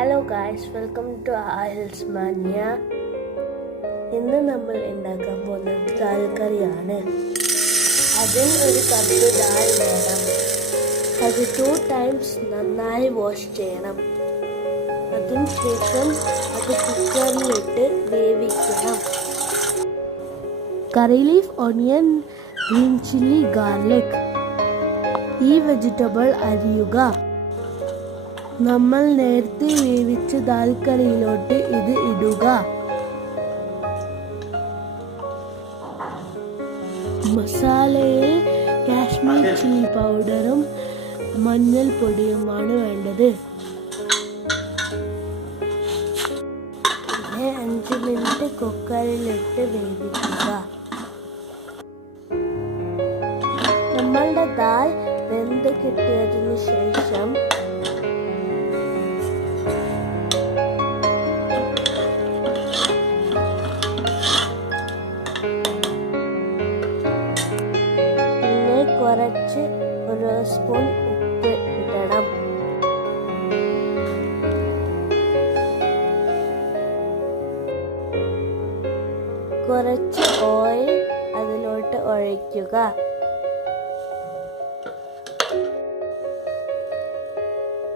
Hello guys, welcome to ആയിൽസ് മാനിയ. ഇന്ന് നമ്മൾ ഉണ്ടാക്കാൻ പോകുന്നത് ദാൽ കറിയാണ്. അതിന് ഒരു കപ്പ് ദാൽ വേണം. അത് 2 ടൈംസ് നന്നായി വാഷ് ചെയ്യണം. അതിനുശേഷം അത് കുക്കറിലിട്ട് വേവിക്കണം. കറി leaf, onion, green chilli, garlic ഈ വെജിറ്റബിൾ അരിയുക. നമ്മൾ നേരത്തെ വേവിച്ച ദാൽ കറിയിലോട്ട് ഇത് ഇടുക. മസാലയിൽ കാശ്മീർ ചില്ലി പൗഡറും മഞ്ഞൾപ്പൊടിയുമാണ് വേണ്ടത്. പിന്നെ 5 മിനിറ്റ് കുക്കറിലിട്ട് വേവിക്കുക. നമ്മളുടെ ദാൽ വെന്ത് കിട്ടിയതിനു ശേഷം കുറച്ച് 1 സ്പൂൺ ഉപ്പ് ഇടണം. കുറച്ച് ഓയിൽ അതിലോട്ട് ഒഴിക്കുക.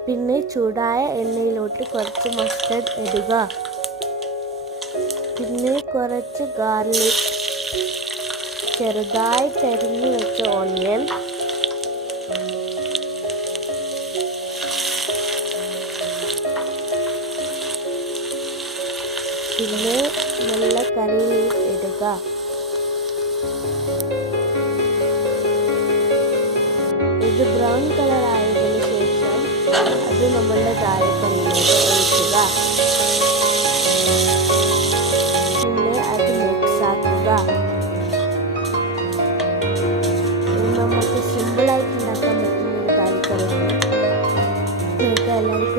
പിന്നെ ചൂടായ എണ്ണയിലോട്ട് കുറച്ച് മസ്റ്റർഡ് ഇടുക. പിന്നെ കുറച്ച് ഗാർലിക്, ചെറുതായി അരിഞ്ഞു വെച്ച ഓണിയൻ, പിന്നെ നല്ല കറി ലീഫ് ഇടുക. ഇത് ബ്രൗൺ കളർ ആയതിനു ശേഷം അത് നമ്മളുടെ ദാൽക്കറിയിലോട്ട് ഒഴിക്കുക. പിന്നെ അത് മിക്സ് ആക്കുക. നമുക്ക് സിമ്പിളായിട്ട് ഉണ്ടാക്കാൻ പറ്റുന്ന ഒരു ദാൽ കറിയാണ്. നിങ്ങൾക്ക് എല്ലാവർക്കും